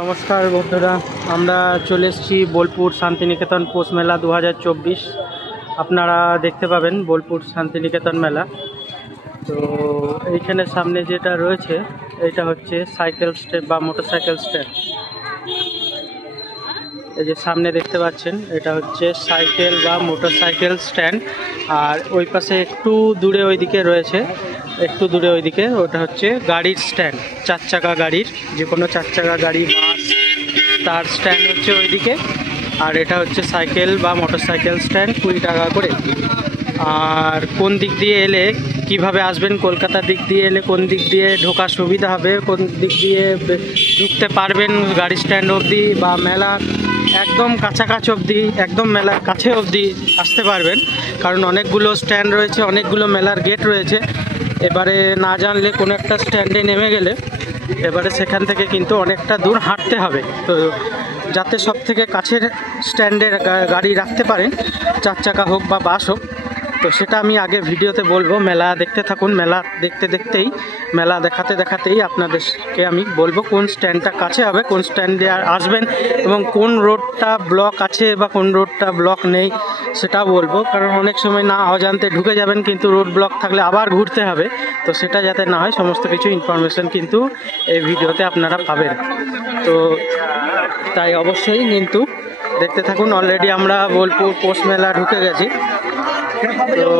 নমস্কার বন্ধুরা, আমরা চলে এসেছি বোলপুর শান্তিনিকেতন পৌষ মেলা 2024। আপনারা দেখতে পাবেন বোলপুর শান্তিনিকেতন মেলা। তো এইখানে সামনে যেটা রয়েছে এটা হচ্ছে সাইকেল স্ট্যান্ড বা মোটরসাইকেল স্ট্যান্ড। এই যে সামনে দেখতে পাচ্ছেন এটা হচ্ছে সাইকেল বা মোটরসাইকেল স্ট্যান্ড। আর ওই পাশে একটু দূরে ওইদিকে রয়েছে, একটু দূরে ওইদিকে ওটা হচ্ছে গাড়ির স্ট্যান্ড, 4 চাকা গাড়ির, যে কোনো 4 চাকা গাড়ি, বাস, তার স্ট্যান্ড হচ্ছে ওইদিকে। আর এটা হচ্ছে সাইকেল বা মোটরসাইকেল স্ট্যান্ড, 20 টাকা করে। আর কোন দিক দিয়ে এলে কিভাবে আসবেন, কলকাতার দিক দিয়ে এলে কোন দিক দিয়ে ঢোকার সুবিধা হবে, কোন দিক দিয়ে ঢুকতে পারবেন গাড়ি স্ট্যান্ড অবধি বা মেলা একদম কাছাকাছি অবধি, একদম মেলার কাছে অবধি আসতে পারবেন। কারণ অনেকগুলো স্ট্যান্ড রয়েছে, অনেকগুলো মেলার গেট রয়েছে। এবারে না জানলে কোনো একটা স্ট্যান্ডে নেমে গেলে এবারে সেখান থেকে কিন্তু অনেকটা দূর হাঁটতে হবে। তো যাতে সব থেকে কাছের স্ট্যান্ডে গাড়ি রাখতে পারেন, 4 চাকা হোক বা বাস হোক, তো সেটা আমি আগে ভিডিওতে বলবো। মেলা দেখতে থাকুন, মেলা দেখতে দেখতেই, মেলা দেখাতে দেখাতেই আপনাদেরকে আমি বলবো কোন স্ট্যান্ডটা কাছে হবে, কোন স্ট্যান্ডে আসবেন এবং কোন রোডটা ব্লক আছে বা কোন রোডটা ব্লক নেই সেটাও বলবো। কারণ অনেক সময় না অজান্তে ঢুকে যাবেন, কিন্তু রোড ব্লক থাকলে আবার ঘুরতে হবে। তো সেটা যাতে না হয় সমস্ত কিছু ইনফরমেশন কিন্তু এই ভিডিওতে আপনারা পাবেন। তো তাই অবশ্যই কিন্তু দেখতে থাকুন। অলরেডি আমরা বোলপুর পৌষ মেলা ঢুকে গেছি। তো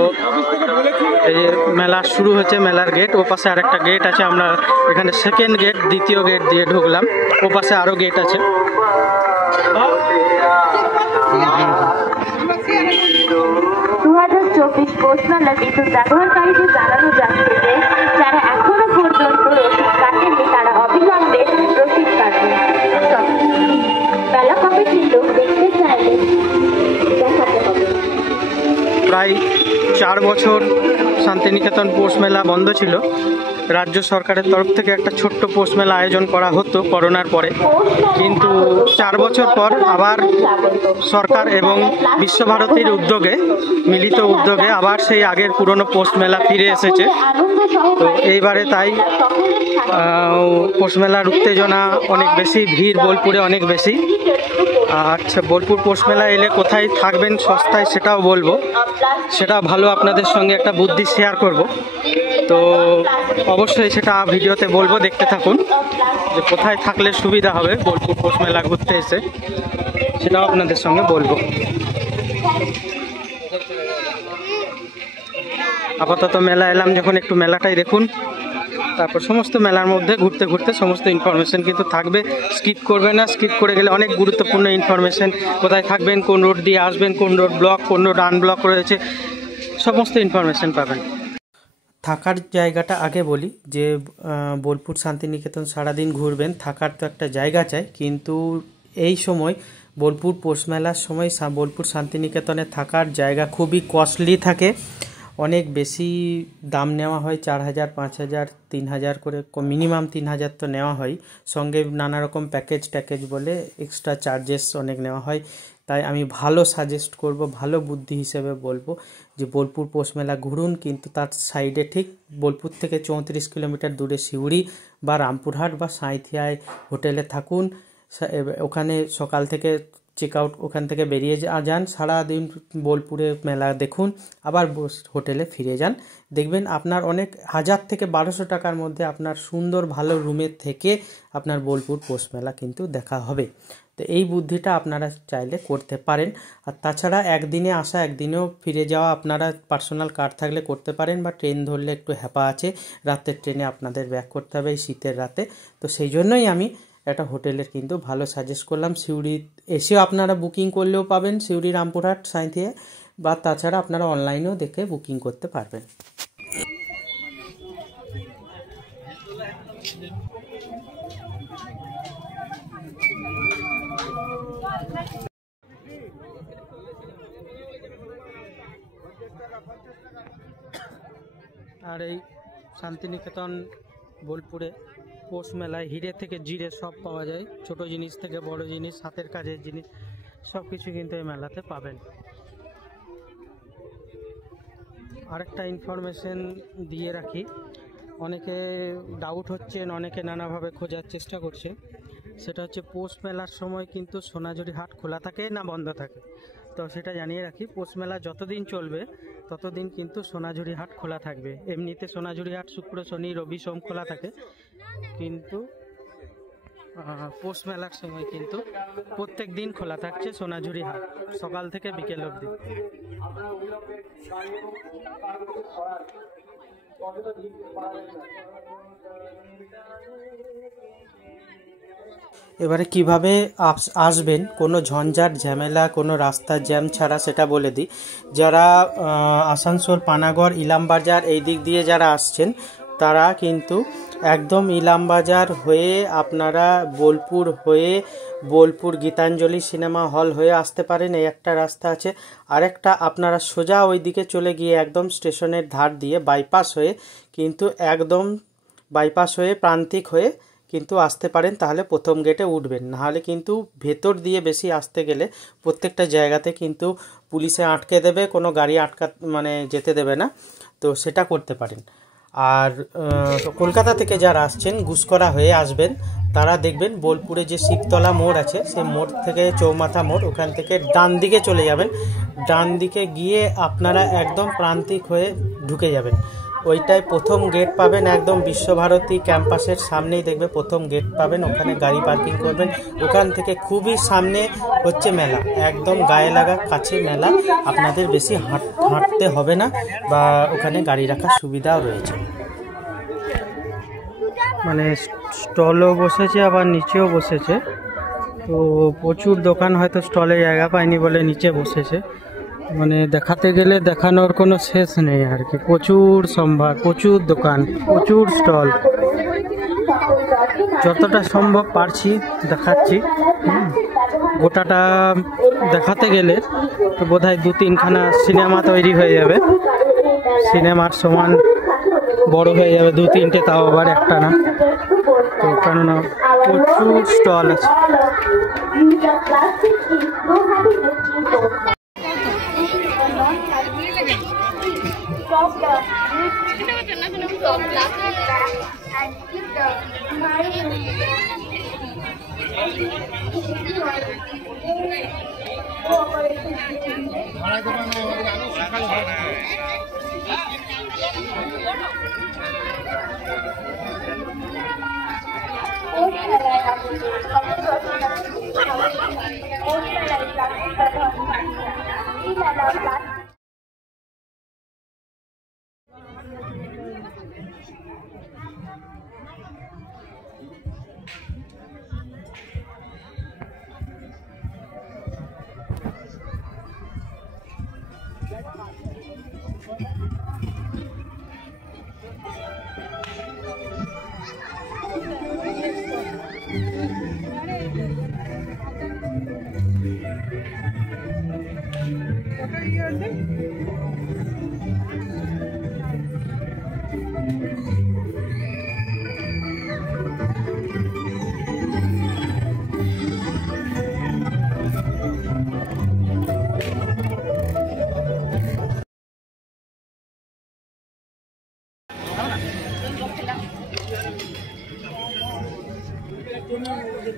এই মেলা শুরু হচ্ছে, মেলার গেট ও পাশে আরেকটা গেট আছে, আমরা এখানে সেকেন্ড গেট, দ্বিতীয় গেট দিয়ে ঢুকলাম। ও পাশে আরও গেট আছে। 2024 পৌষ মেলা বিদ্যুৎ ব্যবহারকারীদের জানানো যাচ্ছে যে যারা এখনো পর্যন্ত রসিদ কাটেননি তারা অবিলম্বে রসিদ কাটবেন। মেলা কমিটির লোক দেখতে চাইলে দেখাতে হবে। প্রায় 4 বছর শান্তিনিকেতন পৌষ মেলা বন্ধ ছিল। রাজ্য সরকারের তরফ থেকে একটা ছোট্ট পৌষ মেলা আয়োজন করা হতো করোনার পরে, কিন্তু 4 বছর পর আবার সরকার এবং বিশ্বভারতীর উদ্যোগে, মিলিত উদ্যোগে আবার সেই আগের পুরনো পৌষ মেলা ফিরে এসেছে। তো এইবারে তাই পৌষ মেলার উত্তেজনা অনেক বেশি, ভিড় বোলপুরে অনেক বেশি। আচ্ছা, বোলপুর পৌষ মেলা এলে কোথায় থাকবেন সস্তায় সেটাও বলবো, সেটা ভালো আপনাদের সঙ্গে একটা বুদ্ধি শেয়ার করব। তো অবশ্যই সেটা ভিডিওতে বলবো, দেখতে থাকুন যে কোথায় থাকলে সুবিধা হবে বোলপুর পৌষ মেলা ঘুরতে এসে, সেটাও আপনাদের সঙ্গে বলবো। আপাতত মেলা এলাম যখন, একটু মেলাটাই দেখুন, তারপর সমস্ত মেলার মধ্যে ঘুরতে ঘুরতে সমস্ত ইনফরমেশন কিন্তু থাকবে। স্কিপ করবে না, স্কিপ করে গেলে অনেক গুরুত্বপূর্ণ ইনফরমেশন, কোথায় থাকবেন, কোন রোড দিয়ে আসবেন, কোন রোড ব্লক, কোন রোড আনব্লক রয়েছে, সমস্ত ইনফরমেশন পাবেন। থাকার জায়গাটা আগে বলি যে বোলপুর শান্তিনিকেতন সারাদিন ঘুরবেন, থাকার তো একটা জায়গা চাই, কিন্তু এই সময় বোলপুর পৌষ মেলার সময় বোলপুর শান্তিনিকেতনে থাকার জায়গা খুবই কস্টলি থাকে। অনেক বেশি দাম নেওয়া হয়, 4000, 5000, 3000 করে, মিনিমাম 3000 তো নেওয়া হয়। সঙ্গে নানা রকম প্যাকেজ বলে এক্সট্রা চার্জেস অনেক নেওয়া হয়। তাই আমি ভালো সাজেস্ট করব, ভালো বুদ্ধি হিসেবে বলবো যে বোলপুর পৌষ মেলা ঘুরুন, কিন্তু তার সাইডে ঠিক বোলপুর থেকে 34 কিলোমিটার দূরে সিউড়ি বা রামপুরহাট বা সাঁইথিয়ায় হোটেলে থাকুন। ওখানে সকাল থেকে চেক আউট, ওখান থেকে বেরিয়ে যান, সারাদিন বোলপুরে মেলা দেখুন, আবার হোটেলে ফিরে যান। দেখবেন আপনার অনেক 1000 থেকে 1200 টাকার মধ্যে আপনার সুন্দর ভালো রুমের থেকে আপনার বোলপুর পৌষ মেলা কিন্তু দেখা হবে। তো এই বুদ্ধিটা আপনারা চাইলে করতে পারেন। আর তাছাড়া একদিনে আসা একদিনেও ফিরে যাওয়া আপনারা পার্সোনাল কার থাকলে করতে পারেন, বা ট্রেন ধরলে একটু হ্যাপা আছে, রাতের ট্রেনে আপনাদের ব্যাক করতে হবে এই শীতের রাতে। তো সেই জন্যই আমি একটা হোটেলের কিন্তু ভালো সাজেস্ট করলাম। সিউড়ি এসেও আপনারা বুকিং করলেও পাবেন, সিউড়ি, রামপুরহাট, সাঁইথিয়া, বা তাছাড়া আপনারা অনলাইনেও দেখে বুকিং করতে পারবেন। আর এই শান্তিনিকেতন বোলপুরে পৌষ মেলায় হিরে থেকে জিরে সব পাওয়া যায়, ছোট জিনিস থেকে বড় জিনিস, হাতের কাজের জিনিস, সব কিছু কিন্তু এই মেলাতে পাবেন। আরেকটা ইনফরমেশন দিয়ে রাখি, অনেকে ডাউট হচ্ছেন, অনেকে নানাভাবে খোঁজার চেষ্টা করছে সেটা হচ্ছে পৌষ মেলার সময় কিন্তু সোনাঝুরি হাট খোলা থাকে না বন্ধ থাকে। তো সেটা জানিয়ে রাখি, পৌষ মেলা যতদিন চলবে ততদিন কিন্তু সোনাঝুরি হাট খোলা থাকবে। এমনিতে সোনাঝুরি হাট শুক্র শনি রবি সোম খোলা থাকে, কিন্তু পৌষ মেলার সময় কিন্তু প্রত্যেক দিন খোলা থাকছে সোনাঝুরি হাট, সকাল থেকে বিকেল অবধি। এবারে কিভাবে আসবেন, কোনো ঝঞ্ঝাট ঝামেলা কোনো রাস্তার জ্যাম ছাড়া সেটা বলে দিই। যারা আসানসোল পানাগড় ইলামবাজার এই দিক দিয়ে যারা আসছেন তারা কিন্তু একদম ইলামবাজার হয়ে আপনারা বোলপুর হয়ে বোলপুর গীতাঞ্জলি সিনেমা হল হয়ে আসতে পারেন, এই একটা রাস্তা আছে। আরেকটা আপনারা সোজা ওই দিকে চলে গিয়ে একদম স্টেশনের ধার দিয়ে বাইপাস হয়ে কিন্তু একদম বাইপাস হয়ে প্রান্তিক হয়ে কিন্তু আসতে পারেন, তাহলে প্রথম গেটে উঠবেন। নাহলে কিন্তু ভেতর দিয়ে বেশি আসতে গেলে প্রত্যেকটা জায়গাতে কিন্তু পুলিশে আটকে দেবে, কোনো গাড়ি যেতে দেবে না, তো সেটা করতে পারেন। আর কলকাতা থেকে যারা আসছেন গুসকরা হয়ে আসবেন, তারা দেখবেন বোলপুরে যে শিবতলা মোড় আছে সেই মোড় থেকে চৌমাথা মোড়, ওখান থেকে ডান দিকে চলে যাবেন। ডান দিকে গিয়ে আপনারা একদম প্রান্তিক হয়ে ঢুকে যাবেন, ওইটাই প্রথম গেট পাবেন। একদম বিশ্বভারতী ক্যাম্পাসের সামনেই দেখবে প্রথম গেট পাবেন, ওখানে গাড়ি পার্কিং করবেন। ওখান থেকে খুবই সামনে হচ্ছে মেলা, একদম গায়ে লাগা কাছে মেলা, আপনাদের বেশি হাঁটতে হবে না, বা ওখানে গাড়ি রাখার সুবিধাও রয়েছে। স্টলও বসেছে আবার নিচেও বসেছে, তো প্রচুর দোকান, হয়তো স্টলে জায়গা পায়নি বলে নিচে বসেছে। দেখাতে গেলে দেখানোর কোনো শেষ নেই আর কি, প্রচুর সম্ভার, প্রচুর দোকান, প্রচুর স্টল। যতটা সম্ভব পারছি দেখাচ্ছি। গোটাটা দেখাতে গেলে তো বোধহয় 2-3খানা সিনেমা তৈরি হয়ে যাবে, সিনেমার সমান বড় হয়ে যাবে 2-3টে, তাও আবার একটা না। তো কেননা প্রচুর স্টল আছে।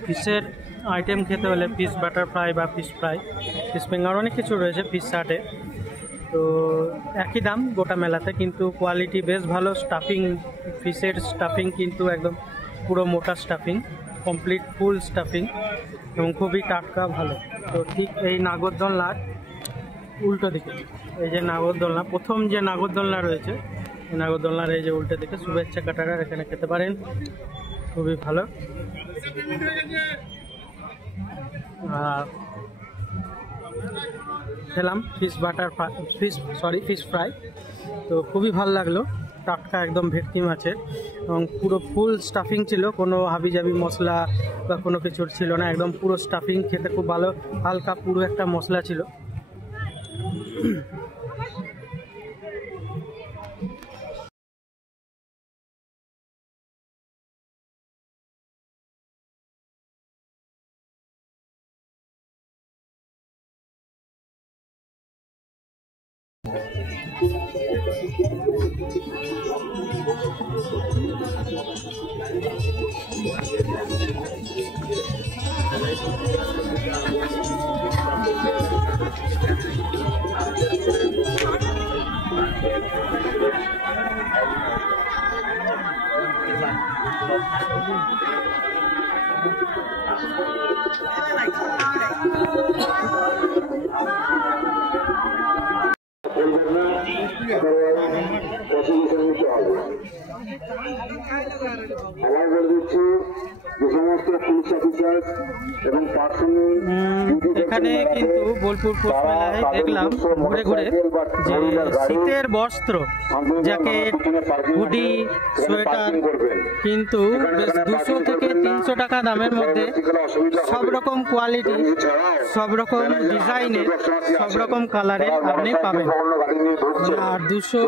ফিশের আইটেম খেতে হলে ফিশ বাটার ফ্রাই বা ফিশ ফ্রাই, ফিশ ফিঙ্গার, অনেক কিছু রয়েছে ফিশ চাটে। তো একই দাম গোটা মেলাতে, কিন্তু কোয়ালিটি বেশ ভালো। স্টাফিং, ফিশের স্টাফিং কিন্তু একদম পুরো মোটা স্টাফিং, কমপ্লিট ফুল স্টাফিং, এবং খুবই টাটকা, ভালো। তো ঠিক এই নাগরদোলনার উল্টো দিকে, এই যে নাগরদোলনা, প্রথম যে নাগরদোলনা রয়েছে, এই নাগরদোলনার এই যে উল্টো দিকে শুভেচ্ছা কাটারা, এখানে খেতে পারেন, খুবই ভালো। খেলাম ফিশ ফ্রাই, তো খুবই ভালো লাগলো, টাটকা একদম ভেটকি মাছের, এবং পুরো ফুল স্টাফিং ছিল, কোনো হাবিজাবি মশলা বা কোনো কিছুর ছিল না, একদম পুরো স্টাফিং, খেতে খুব ভালো, হালকা পুরো একটা মশলা ছিল। আবার বলে দিচ্ছি যে সমস্ত পুলিশ অফিসার এবং এখানে কিন্তু বোলপুর পোস্ট মেলায় দেখলাম ঘুরে ঘুরে যে শীতের বস্ত্র, জ্যাকেট, হুডি, সোয়েটার কিন্তু বেশ 200 থেকে 300 টাকা দামের মধ্যে সব রকম কোয়ালিটি, সব রকম ডিজাইনের, সব রকম কালারের আপনি পাবেন। আর 200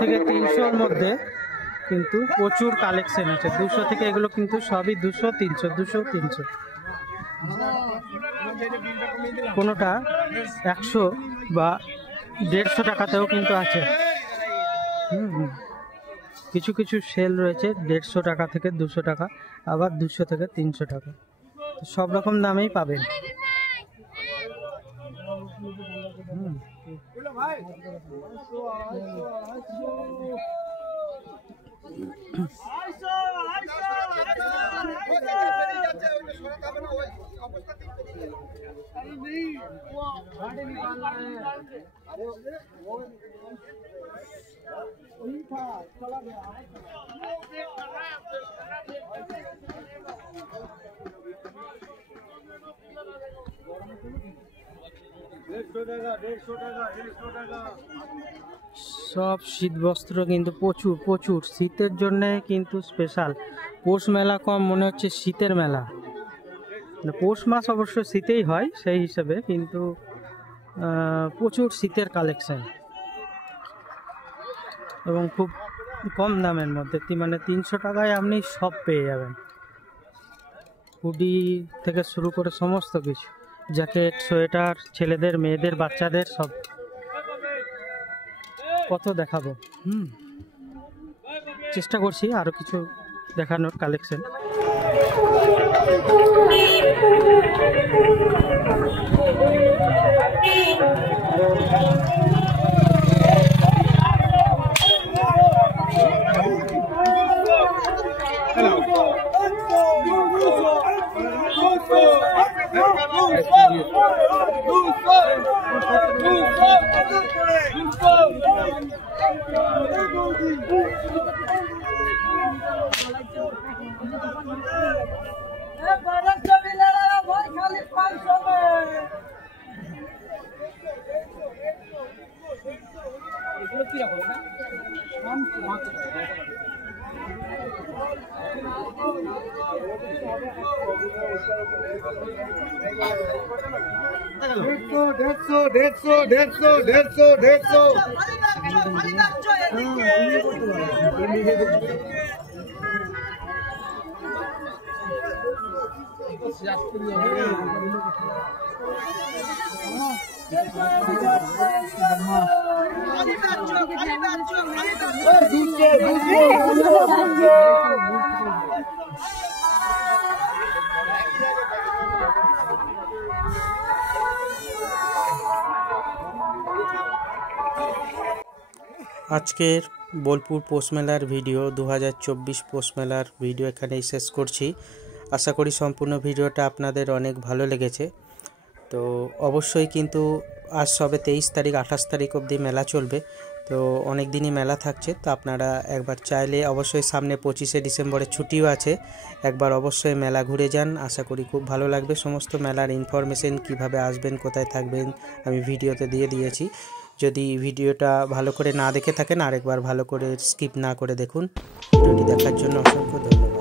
থেকে 300-র মধ্যে কিন্তু প্রচুর কালেকশন আছে। 200 থেকে এগুলো কিন্তু সবই 200, 300, 200, 300, কোনোটা 100 বা 150 টাকাতেও কিন্তু আছে। কিছু কিছু সেল রয়েছে 150 টাকা থেকে 200 টাকা, আবার 200 থেকে 300 টাকা, সব রকম দামেই পাবেন। সব শীত বস্ত্র কিন্তু প্রচুর প্রচুর শীতের জন্য কিন্তু স্পেশাল। পৌষ মেলা কম মনে হচ্ছে শীতের মেলা। পৌষ মাস অবশ্য শীতেই হয় সেই হিসেবে, কিন্তু প্রচুর শীতের কালেকশন এবং খুব কম দামের মধ্যে, মানে 300 টাকায় আপনি সব পেয়ে যাবেন। হুডি থেকে শুরু করে সমস্ত কিছু, জ্যাকেট, সোয়েটার, ছেলেদের, মেয়েদের, বাচ্চাদের সব। কত দেখাবো, চেষ্টা করছি আরো কিছু দেখানোর কালেকশন। আজকের বোলপুর পৌষ মেলার ভিডিও 2024 পৌষ মেলার ভিডিও এখানেই শেষ করছি। আশা করি সম্পূর্ণ ভিডিওটা আপনাদের অনেক ভালো লেগেছে। তো অবশ্যই কিন্তু আজ সবে 23 তারিখ, 28 তারিখ অবধি মেলা চলবে, তো অনেক দিনই মেলা থাকছে। তো আপনারা একবার চাইলে অবশ্যই সামনে 25শে ডিসেম্বরে ছুটিও আছে, একবার অবশ্যই মেলা ঘুরে যান। আশা করি খুব ভালো লাগবে। সমস্ত মেলার ইনফরমেশন, কিভাবে আসবেন, কোথায় থাকবেন, আমি ভিডিওতে দিয়ে দিয়েছি। যদি ভিডিওটা ভালো করে না দেখে থাকেন আরেকবার ভালো করে স্কিপ না করে দেখুন। ভিডিওটি দেখার জন্য অসংখ্য ধন্যবাদ।